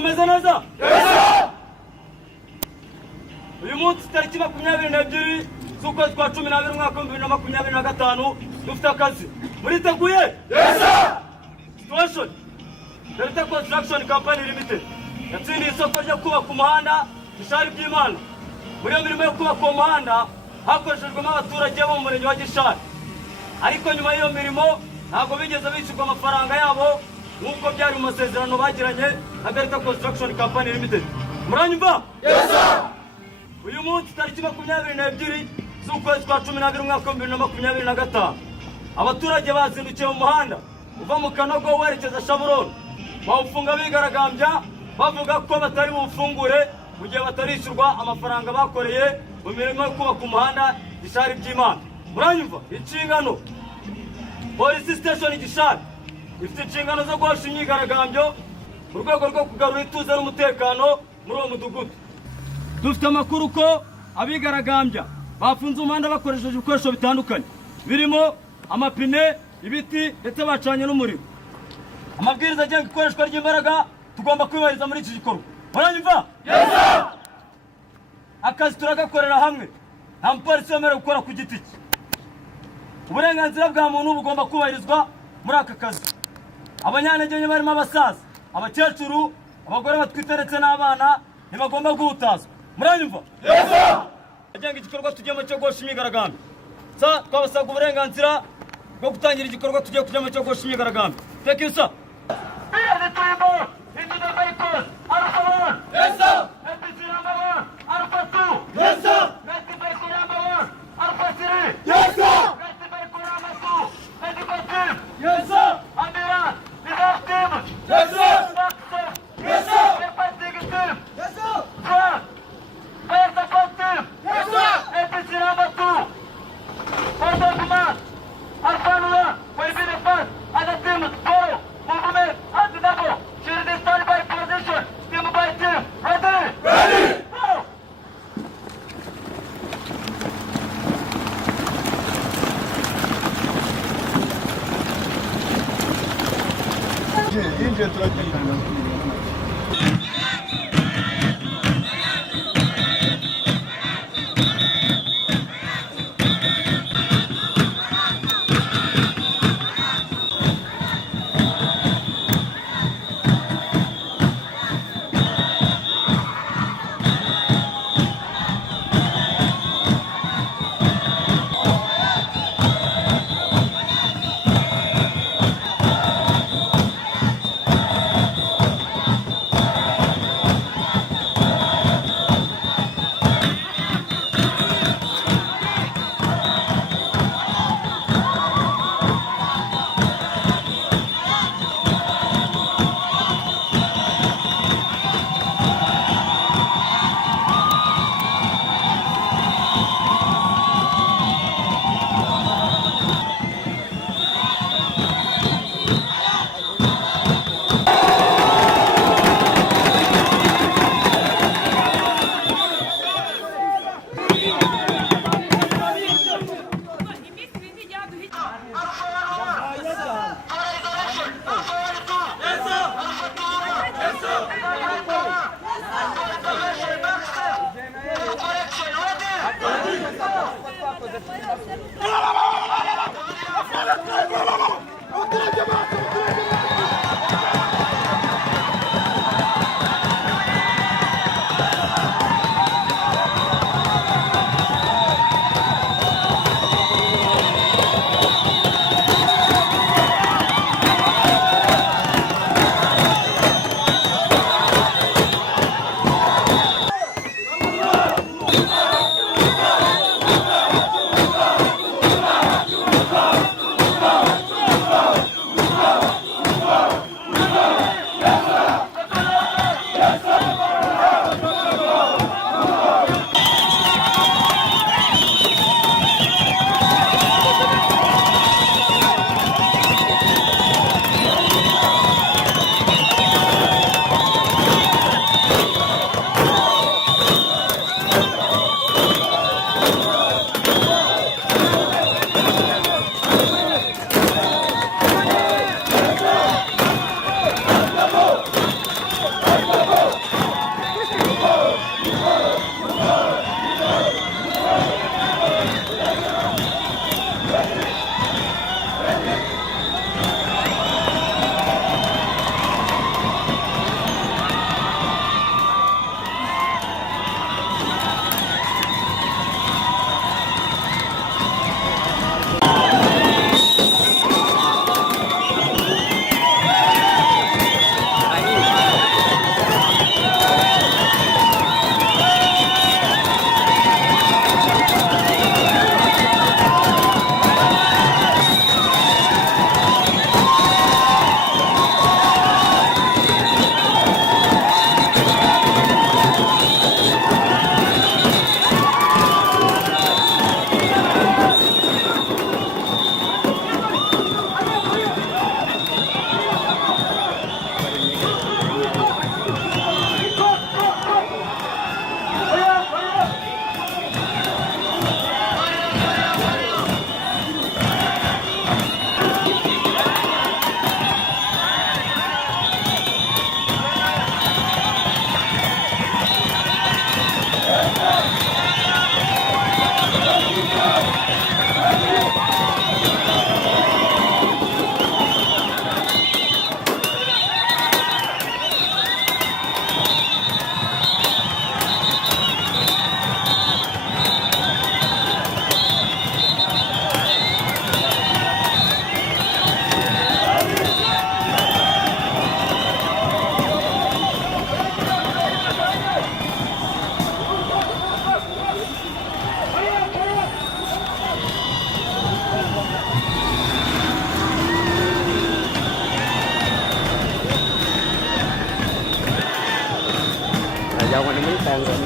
umeze neza? Uyu munsi tariki 22 z'ukwezi kwa 12 umwaka wa 2025 dufite akazi. Muriteguye? Situation Delta Construction Company Limited yatsindiye isoko ryo kubaka umuhanda Gishari by'Imana. Muri iyo mirimo yo kubaka uwo muhanda hakoreshejwemo abaturage bo mu murenge wa Gishari, ariko nyuma y'iyo mirimo ntabwo bigeze bishyurwa amafaranga yabo nk'uko byari mu masezerano bagiranye na Delta Construction Company Limited. Muranyumva? Uyu munsi tariki 22 z'ukwezi kwa 12 umwaka wa 2025 abaturage bazindukiye mu muhanda uva mu Kanogo werekeza Shaburoni, bawufunga bigaragambya bavuga ko batari bufungure mu gihe batarishyurwa amafaranga bakoreye mu mirimo yo kubaka umuhanda Gishari by'Imana. Muranyumva? Inshingano Police Station Gishari ifite inshingano zo guhosha imyigaragambyo mu rwego rwo kugarura ituze n'umutekano muri uwo mudugudu. Dufite amakuru ko abigaragambya bafunze umuhanda bakoresheje ibikoresho bitandukanye birimo amapine, ibiti ndetse bacanye n'umuriro. Amabwiriza agenga ikoreshwa ry'imbaraga tugomba kwibahiriza muri iki gikorwa. Muranyumva? Akazi turagakorera hamwe, nta mupolisi wemerewe gukora ku giti cye. Uburenganzira bwa muntu bugomba kubahirizwa muri aka kazi. Abanyantege nke barimo abasaza, abakecuru, abagore batwite ndetse n'abana ntibagomba guhutazwa. Muranyumva? Agenga igikorwa tugiyemo cyo guhosha imyigaragambyo. Twabasabwa uburenganzira bwo gutangira igikorwa tugiye kujyamo cyo guhosha imyigaragambyo. Thank you, sir. Jangan ini tanggung.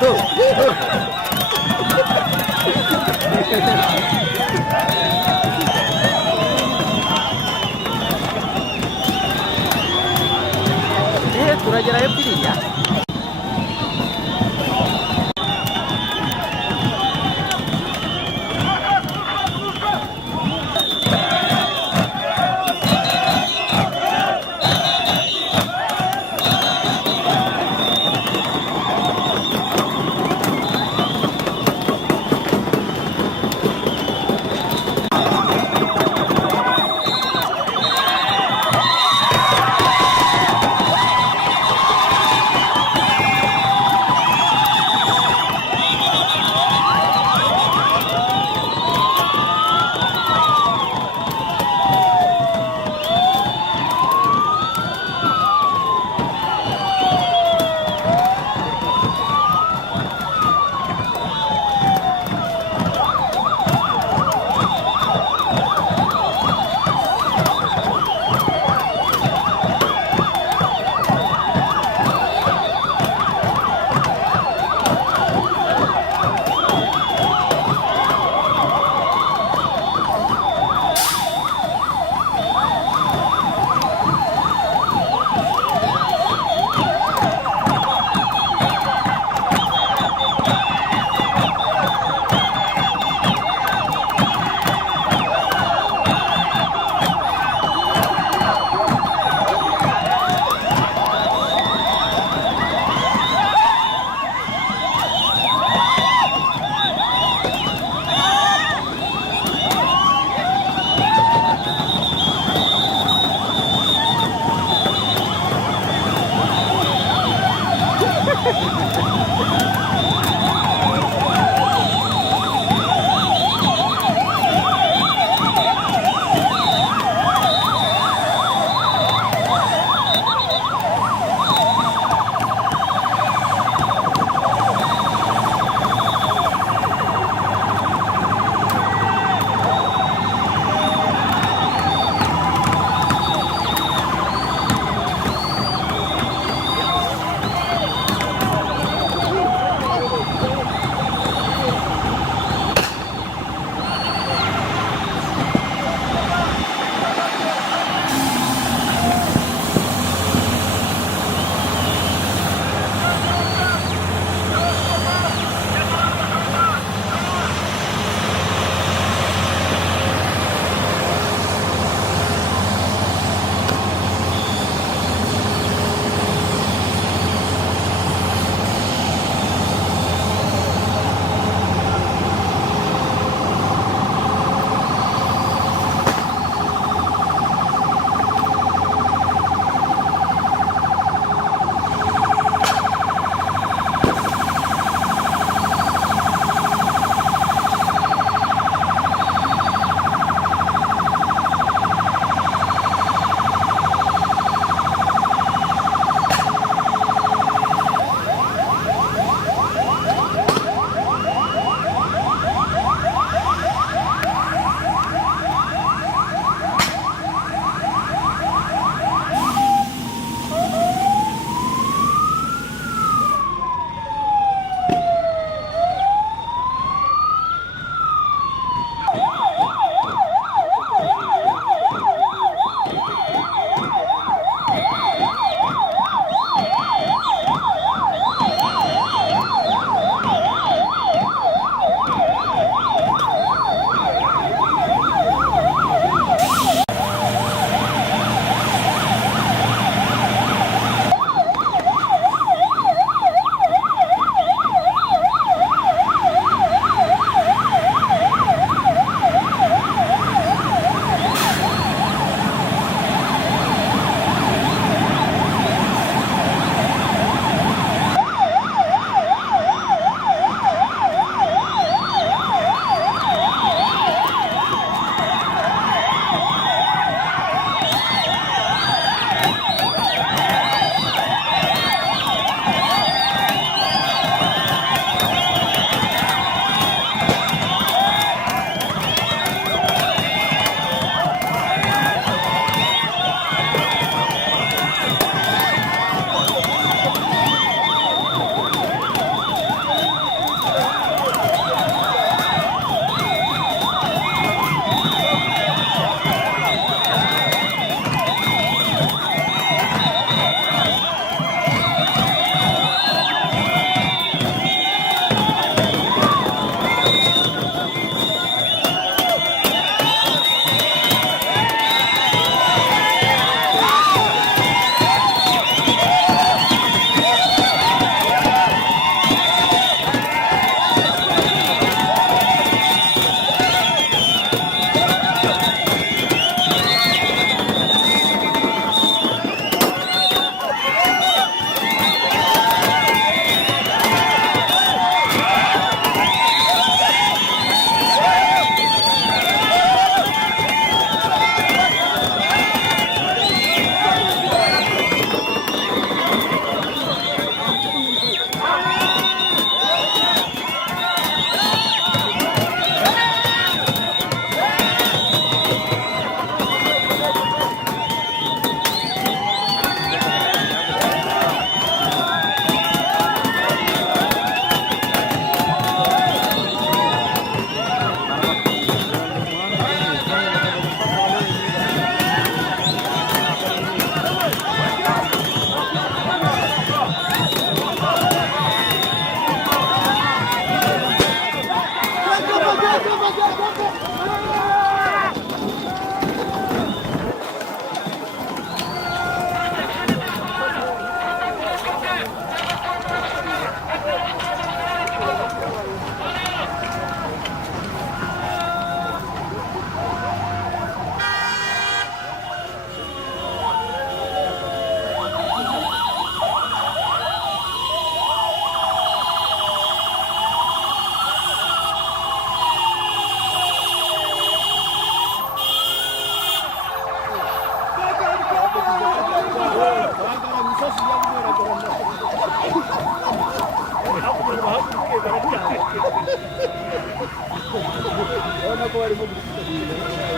Tuh. Surajaya pilih ya. urabona ko barimo gukina